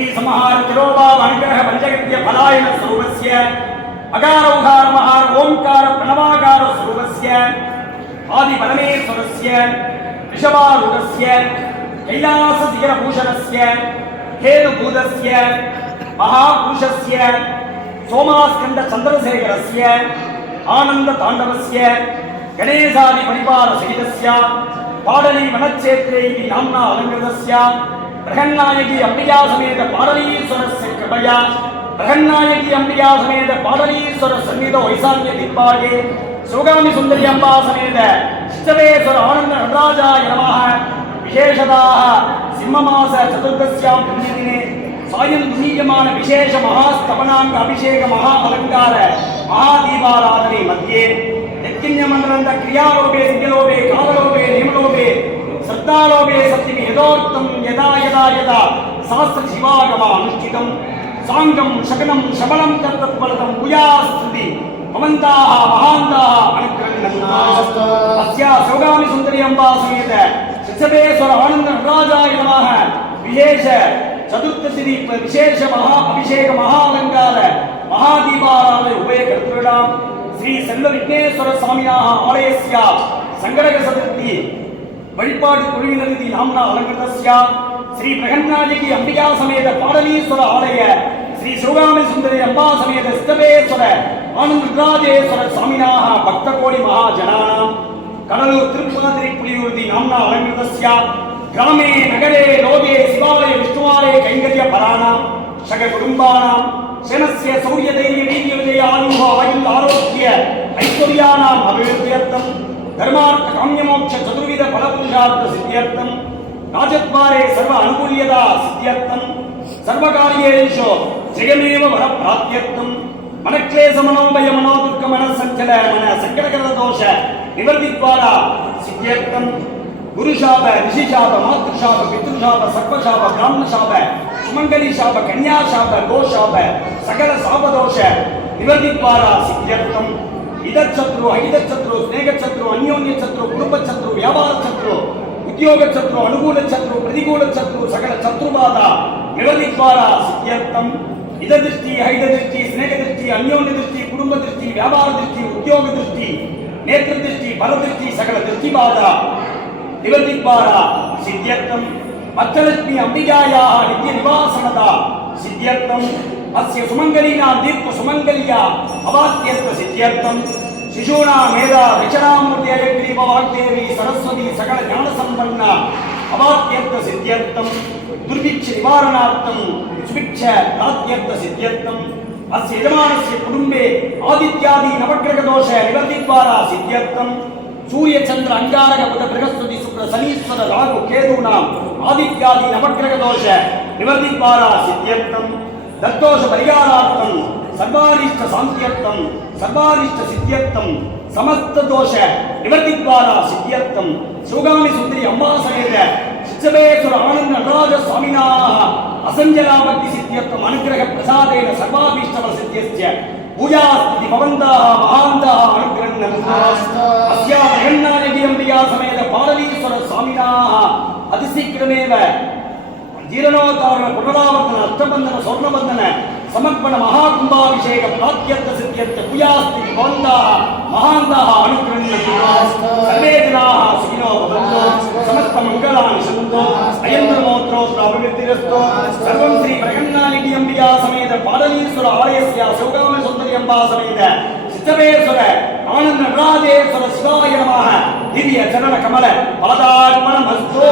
कीर्ति समाहारतिरो वा अनुग्रह पञ्चगव्य फलायन स्वरूपस्य। अगार उकार महार ओंकार प्रणवाकार स्वरूपस्य आदि परमेश्वरस्य ऋषभारूढस्य कैलास शिखरभूषणस्य हेतुभूतस्य। महापुरुषस्य। सोमास्कन्द चन्द्रशेखरस्य आनंद तांडवस्य गणेशादि परिवार सहितस्य पाडली वनक्षेत्रे नामना अलंकृतस्य பிரகன்னாயகி அம்பியா சமேத பாடலீஸ்வரஸ்ய கிருபையா பிரகன்னாயகி அம்பியா சமேத பாடலீஸ்வர சங்கீத வைசாக்கிய திப்பாகே சிவகாமி சுந்தரி அம்பா சமேத சிச்சவேஸ்வர ஆனந்த நடராஜா நமः விசேஷதாக சிம்மமாச சதுர்தசியாம் புண்ணியதினே சாயம் துணியமான விசேஷ மகாஸ்தபனாங்க அபிஷேக மகா அலங்கார மகா தீபாராதனை மத்தியே. யக்கிஞமன்றந்த கிரியாலோபே சிங்கலோபே காலலோபே நிமலோபே தத்தா சாஸ்திர சிவாகமா அனுஷ்டிதம். சாங்கம் சகனம் சபலம் தத்தத் பலதம் புயாஸ்துதி பவந்தாஹ மகாந்தாஹ அனுக்கிரந்தா அஸ்யா சிவகாமி சுந்தரி அம்பா சமேத. சிசபேஸ்வர ஆனந்த நடராஜாய நமாக விசேஷ சதுர்த்தசிரி விசேஷ மகா அபிஷேக மகாலங்கார மகாதீபாராதனை உபய கருத்துவிடாம் ஸ்ரீ செல்வ விக்னேஸ்வர சுவாமியாக ஆலயஸ்யா. சங்கடக சதுர்த்தி. வழிபாடு குழுவினருக்கு நாம் அலங்கதஸ்யா ஸ்ரீ பிரகன்நாதிக்கு அம்பிகா சமேத பாடலீஸ்வர ஆலய ஸ்ரீ சிவகாமி சுந்தரி அம்பா சமேத ஸ்தபேஸ்வர ஆனந்தராஜேஸ்வர சுவாமினாக பக்த கோடி மகா ஜனானாம் கடலூர் திருப்புதாதிரி புலியூர்தி நாம்னா அலங்கிருதஸ்யா. கிராமே நகரே லோகே சிவாலய விஷ்ணுவாலய கைங்கரிய பராணாம் சக குடும்பானாம். சேனஸ்ய சௌரிய தைரிய வீரிய விஜய ஆயுக ஆயுள் ஆரோக்கிய ஐஸ்வர்யானாம் அபிவிருத்தியர்த்தம். தர்மார்த்த காமியமோட்ச சதுர்வித பலபுருஷார்த்த சித்தியர்த்தம். రాజద్వారే సర్వ అనుకూల్యత సిద్ధ్యర్థం సర్వకార్యేషు జగమేవ వర ప్రాప్త్యర్థం మనక్లేశ మనోమయ మనోదుఃఖ మన సంచల మన సంకటకర దోష నివర్తి ద్వారా సిద్ధ్యర్థం గురుశాప ఋషిశాప మాతృశాప పితృశాప సర్వశాప బ్రాహ్మణశాప సుమంగళి శాప కన్యాశాప గోశాప సకల శాపదోష నివర్తి ద్వారా సిద్ధ్యర్థం ఇదశత్రు ఐదశత్రు ಉದ್ಯೋಗ ಚತುರು ಅನುಕೂಲ ಚತುರು ಪ್ರತಿಕೂಲ ಚತುರು ಸಕಲ ಚತುರ್ವಾದ ನಿರ್ವಹಿಪಾರ ಸಿದ್ಧಾರ್ಥಂ ಇದ ದೃಷ್ಟಿ ಹೈದ ದೃಷ್ಟಿ ಸ್ನೇಹ ದೃಷ್ಟಿ ಅನ್ಯೋನ್ಯ ದೃಷ್ಟಿ ಕುಟುಂಬ ದೃಷ್ಟಿ ವ್ಯಾಪಾರ ದೃಷ್ಟಿ ಉದ್ಯೋಗ ದೃಷ್ಟಿ ನೇತ್ರ ದೃಷ್ಟಿ ಬಲ ದೃಷ್ಟಿ ಸಕಲ ದೃಷ್ಟಿವಾದ ನಿರ್ವಹಿಪಾರ ಸಿದ್ಧಾರ್ಥಂ ಮತ್ತಲಕ್ಷ್ಮಿ ಅಂಬಿಗಾಯ ನಿತ್ಯ ನಿವಾಸನದ ಸಿದ್ಧಾರ್ಥಂ ಅಸ್ಯ ಸುಮಂಗಲಿನ ದೀರ್ಘ ಸುಮಂಗಲಿಯ ಅವಾತ್ಯರ್ಥ ಸಿದ್ಧಾರ್ಥಂ ಶಿಶೂನ ಮೇಧಾ ದಕ್ಷಿಣಾಮೂರ್ತಿಯ ಗ್ರೀವ ವಾಗ್ದೇವಿ ಸರಸ್ವತಿ ಸಕಲ ಜ್ಞಾನ ಸಂಪನ್ನ ಅವಾತ್ಯರ್ಥ ಸಿದ್ಧ್ಯರ್ಥಂ ದುರ್ಭಿಕ್ಷ ನಿವಾರಣಾರ್ಥಂ ಸುಭಿಕ್ಷ ರಾತ್ಯರ್ಥ ಸಿದ್ಧ್ಯರ್ಥಂ ಅಸ್ಯ ಯಜಮಾನಸ್ಯ ಕುಟುಂಬೆ ಆದಿತ್ಯಾದಿ ನವಗ್ರಹ ದೋಷ ನಿವೃತ್ತಿದ್ವಾರ ಸಿದ್ಧ್ಯರ್ಥಂ ಸೂರ್ಯ ಚಂದ್ರ ಅಂಗಾರಕ ಬುಧ ಬೃಹಸ್ಪತಿ ಶುಕ್ರ ಶನೀಶ್ವರ ರಾಹು ಕೇತೂನಾಂ ಆದಿತ್ಯಾದಿ ನವಗ್ರಹ ದೋಷ ನಿವೃತ್ತಿದ್ವಾರ ಸಿದ್ಧ್ಯರ್ಥಂ ದತ್ತೋಷ ಪರಿಹಾರಾರ್ಥಂ சர்வாரிஷ்ட சாந்தியர்த்தம் சர்வாரிஷ்ட சித்தியர்த்தம் சமஸ்த தோஷ நிவர்த்தித்வாரா சித்தியர்த்தம். சிவகாமி சுந்தரி அம்மா சமேத சிச்சபேஸ்வர ஆனந்த நடராஜ சுவாமினாக அசஞ்சலாபக்தி சித்தியர்த்தம் அனுகிரக பிரசாதேன சர்வாபீஷ்டவர சித்தியஸ்ய பூஜாஸ்தி பவந்தாஹ மகாந்தாஹ அனுகிரகன் சமேத பாரதீஸ்வர சுவாமினாக அதிசீக்கிரமேவ ஜீரணோத்தாரண குணலாவர்த்தன அஷ்டபந்தன சொர்ணபந்தன சமர்ப்பண மகாகும்பாபிஷேக பாக்கியத்த சித்தியத்த குயாஸ்தி கோந்தாஹ மகாந்தாஹ அனுகிரண்யத்துவாஸ் சர்வே ஜனாஹ சுகினோ பவந்தோ சமஸ்த மங்களானி சந்தோ அயந்தர் மோத்ரோத்ர அபிவிருத்திரஸ்தோ சர்வம் ஸ்ரீ பிரகண்ணாநிதி அம்பியா சமேத பாடலீஸ்வர ஆலயஸ்யா சௌகாம சுந்தரி அம்பா சமேத சித்தவேஸ்வர ஆனந்த விராஜேஸ்வர சிவாய திவ்ய சரண கமல பாதார்ப்பண மஸ்தோ